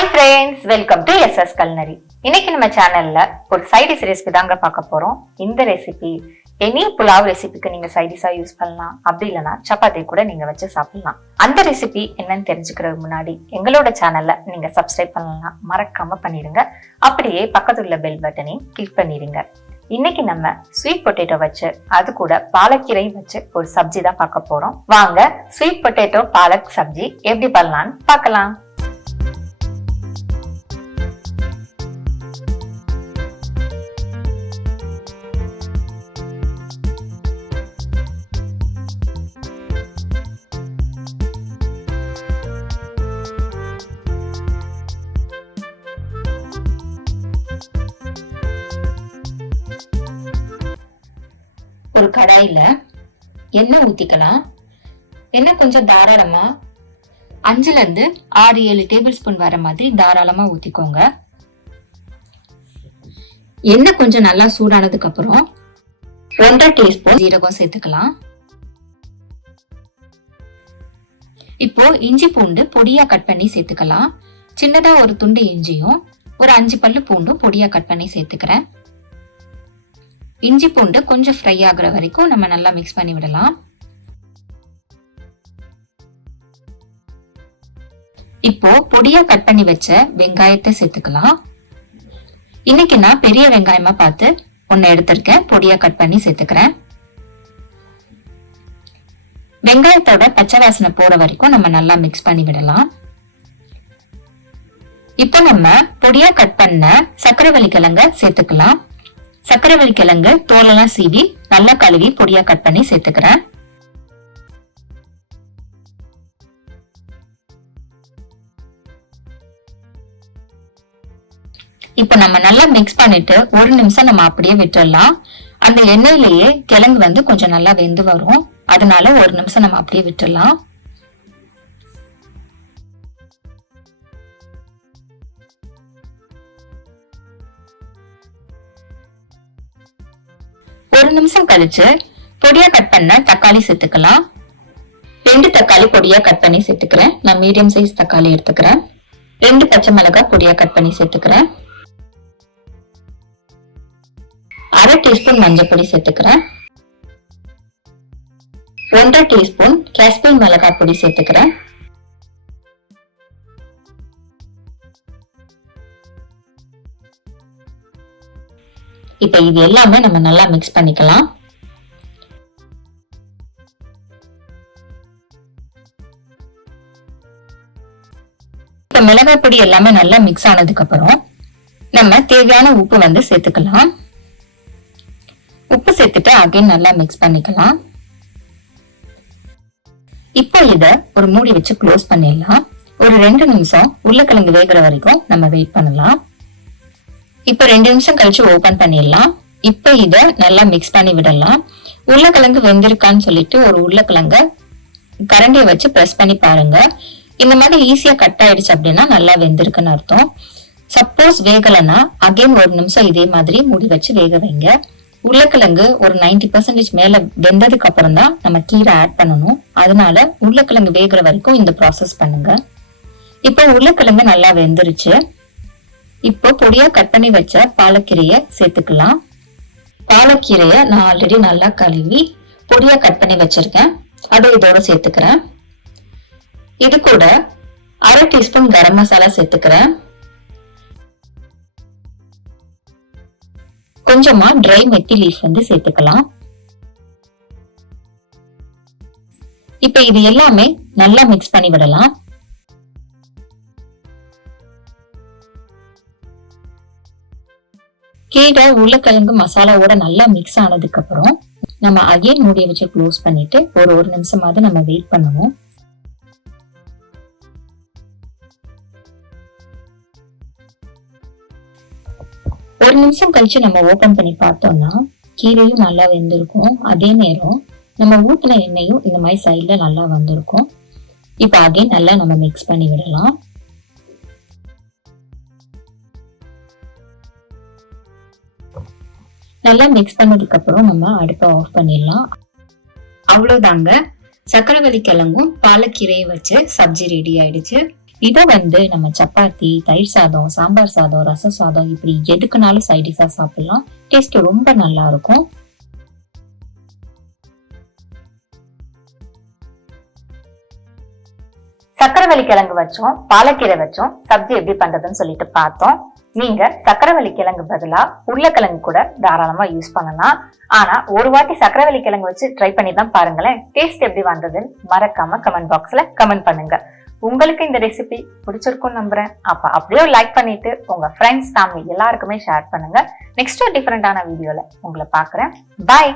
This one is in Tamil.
Hi friends, welcome to SS culinary. இன்னைக்கு நம்ம சேனல்ல ஒரு சைடிஷ் ரெசிபி தாங்க பார்க்க போறோம். இந்த ரெசிபி எனி புலாவ் ரெசிபிக்கு நீங்க சைடிஷா யூஸ் பண்ணலாம், அப்படி இல்லைன்னா சப்பாத்தி கூட நீங்க வச்சு சாப்பிடலாம். அந்த ரெசிபி என்னன்னு தெரிஞ்சுக்கிறதுக்கு முன்னாடி எங்களோட சேனல்ல நீங்க சப்ஸ்கிரைப் பண்ணலாம், மறக்காம பண்ணிடுங்க. அப்படியே பக்கத்துல உள்ள பெல் பட்டனையும் கிளிக் பண்ணிடுங்க. இன்னைக்கு நம்ம ஸ்வீட் பொட்டேட்டோ வச்சு அது கூட பாலக்கீரை வச்சு ஒரு சப்ஜி தான் பார்க்க போறோம். வாங்க ஸ்வீட் பொட்டேட்டோ பாலக் சப்ஜி எப்படி பண்ணலாம்னு பார்க்கலாம். ஒரு கடாயில எண்ணெய் ஊத்திக்கலாம். எண்ணெய் கொஞ்சம் தாராளமா 5 to 6-7 டேபிள் ஸ்பூன் வர மாதிரி தாராளமா ஊத்திக்கோங்க. எண்ணெய் கொஞ்சம் நல்லா சூடானதுக்கு அப்புறம் 1.5 டீஸ்பூன் ஜீரகம் சேர்த்துக்கலாம். இப்போ இஞ்சி பூண்டு பொடியா கட் பண்ணி சேர்த்துக்கலாம். சின்னதா ஒரு துண்டு இஞ்சியும் ஒரு 5 பல்லு பூண்டும் பொடியா கட் பண்ணி சேர்த்துக்கிறேன். இஞ்சி பூண்டு கொஞ்சம் ஃப்ரை ஆகுற வரைக்கும் நம்ம நல்லா மிக்ஸ் பண்ணி விடலாம். இப்போ பொடியா கட் பண்ணி வச்ச வெங்காயத்தை சேர்த்துக்கலாம். இன்னைக்கு நான் பெரிய வெங்காயமா பார்த்து ஒன்னு எடுத்திருக்கேன், பொடியா கட் பண்ணி சேர்த்துக்கிறேன். வெங்காயத்தோட பச்சை வாசனை போற வரைக்கும் நம்ம நல்லா மிக்ஸ் பண்ணி விடலாம். இப்போ நம்ம பொடியா கட் பண்ண சக்கரவள்ளி கிழங்க சேர்த்துக்கலாம். சக்கரவள்ளி கிழங்கு தோலெல்லாம் சீவி நல்லா கழுவி பொடியா கட் பண்ணி சேர்த்துக்கிறேன். இப்ப நம்ம நல்லா மிக்ஸ் பண்ணிட்டு 1 நிமிஷம் நம்ம அப்படியே விட்டுடலாம். அந்த எண்ணெயிலேயே கிழங்கு கொஞ்சம் நல்லா வெந்து வரும், அதனால 1 நிமிஷம் நம்ம அப்படியே விட்டுடலாம். ஒரு நிமிஷம் கழிச்சு பொடியா கட் பண்ண தக்காளி சேர்த்துக்கலாம். 2 தக்காளி பொடியா கட் பண்ணி சேர்த்துக்கிறேன். நான் மீடியம் சைஸ் தக்காளி எடுத்துக்கிறேன். 2 பச்சை மிளகாய் பொடியா கட் பண்ணி சேர்த்துக்கிறேன். 1/2 டீஸ்பூன் மஞ்சள் பொடி சேர்த்துக்கிறேன். 1.5 டீஸ்பூன் காஷ்மீர் மிளகாய் பொடி சேர்த்துக்கிறேன். இப்ப இது எல்லாமே நம்ம நல்லா மிக்ஸ் பண்ணிக்கலாம். இப்ப மிளகாய் பொடி எல்லாமே நல்லா மிக்ஸ் ஆனதுக்கு அப்புறம் நம்ம தேவையான உப்பு சேர்த்துக்கலாம். உப்பு சேர்த்துட்டு அகைன் நல்லா மிக்ஸ் பண்ணிக்கலாம். இப்போ இத ஒரு மூடி வச்சு க்ளோஸ் பண்ணிடலாம். ஒரு 2 நிமிஷம் உருளைக்கிழங்கு வேகிற வரைக்கும் நம்ம வெயிட் பண்ணலாம். இப்ப 2 நிமிஷம் கழிச்சு ஓபன் பண்ணிடலாம். இப்ப இத நல்லா மிக்ஸ் பண்ணி விடலாம். உருளைக்கிழங்கு வெந்திருக்கான்னு சொல்லிட்டு ஒரு உருளைக்கிழங்க கரண்டியை வச்சு பிரஸ் பண்ணி பாருங்க. இந்த மாதிரி ஈஸியா கட் ஆயிடுச்சு அப்படின்னா நல்லா வெந்திருக்குன்னு அர்த்தம். சப்போஸ் வேகலைன்னா அகைன் 1 நிமிஷம் இதே மாதிரி மூடி வச்சு வேக வைங்க. உருளைக்கிழங்கு ஒரு 90% மேல வெந்ததுக்கு அப்புறம் தான் நம்ம கீரை ஆட் பண்ணணும். அதனால உருளைக்கிழங்கு வேகிற வரைக்கும் இந்த ப்ராசஸ் பண்ணுங்க. இப்போ உருளைக்கிழங்கு நல்லா வெந்துருச்சு. இப்போ பொடியா கட் பண்ணி வச்ச பாலக்கீரைய சேர்த்துக்கலாம். பாலக்கீரைய நான் ஆல்ரெடி நல்லா கழுவி பொடியா கட் பண்ணி வச்சிருக்கேன், அதை இதோட சேர்த்துக்கிறேன். இது கூட 1/2 டீஸ்பூன் கரம் மசாலா சேர்த்துக்கிறேன். கொஞ்சமா ட்ரை மெத்தி லீஃப் சேர்த்துக்கலாம். இப்ப இது எல்லாமே நல்லா மிக்ஸ் பண்ணி விடலாம். கீரை உருளைக்கிழங்கு மசாலாவோட நல்லா மிக்ஸ் ஆனதுக்கு அப்புறம் நம்ம அகைன் மூடியை வச்சு க்ளோஸ் பண்ணிட்டு ஒரு 1 நிமிஷமாவது நம்ம வெயிட் பண்ணுவோம். ஒரு நிமிஷம் கழிச்சு நம்ம ஓபன் பண்ணி பார்த்தோம்னா கீரையும் நல்லா வெந்திருக்கும். அதே நேரம் நம்ம ஊத்தின எண்ணெயும் இந்த மாதிரி சைட்ல நல்லா வந்திருக்கும். இப்ப அகைன் நல்லா நம்ம மிக்ஸ் பண்ணி விடலாம். நல்லா மிக்ஸ் பண்ணதுக்கு அப்புறம் நம்ம அடுப்பை ஆஃப் பண்ணிடலாம். அவ்வளவுதாங்க, சக்கரவள்ளி கிழங்கும் பாலக்கீரையை வச்சு சப்ஜி ரெடி ஆயிடுச்சு. இதை நம்ம சப்பாத்தி, தயிர் சாதம், சாம்பார் சாதம், ரசம் சாதம் இப்படி எதுக்குனாலும் சைடிஷா சாப்பிடலாம். டேஸ்ட் ரொம்ப நல்லா இருக்கும். சக்கரவள்ளி கிழங்கு வச்சோம், பாலக்கீரை வச்சோம், சப்ஜி எப்படி பண்றதுன்னு சொல்லிட்டு பார்த்தோம். நீங்க சக்கரவள்ளி கிழங்கு பதிலா உருளைக்கிழங்கு கூட தாராளமா யூஸ் பண்ணலாம். ஆனா ஒரு வாட்டி சக்கரவள்ளி கிழங்கு வச்சு ட்ரை பண்ணி தான் பாருங்களேன். டேஸ்ட் எப்படி வந்ததுன்னு மறக்காம கமெண்ட் பாக்ஸ்ல கமெண்ட் பண்ணுங்க. உங்களுக்கு இந்த ரெசிபி பிடிச்சிருக்கும் நம்புறேன். அப்ப அப்படியே லைக் பண்ணிட்டு உங்க ஃப்ரெண்ட்ஸ், ஃபேமிலி எல்லாருக்குமே ஷேர் பண்ணுங்க. நெக்ஸ்ட் டிஃபரெண்டான வீடியோல உங்களை பாக்குறேன். பாய்.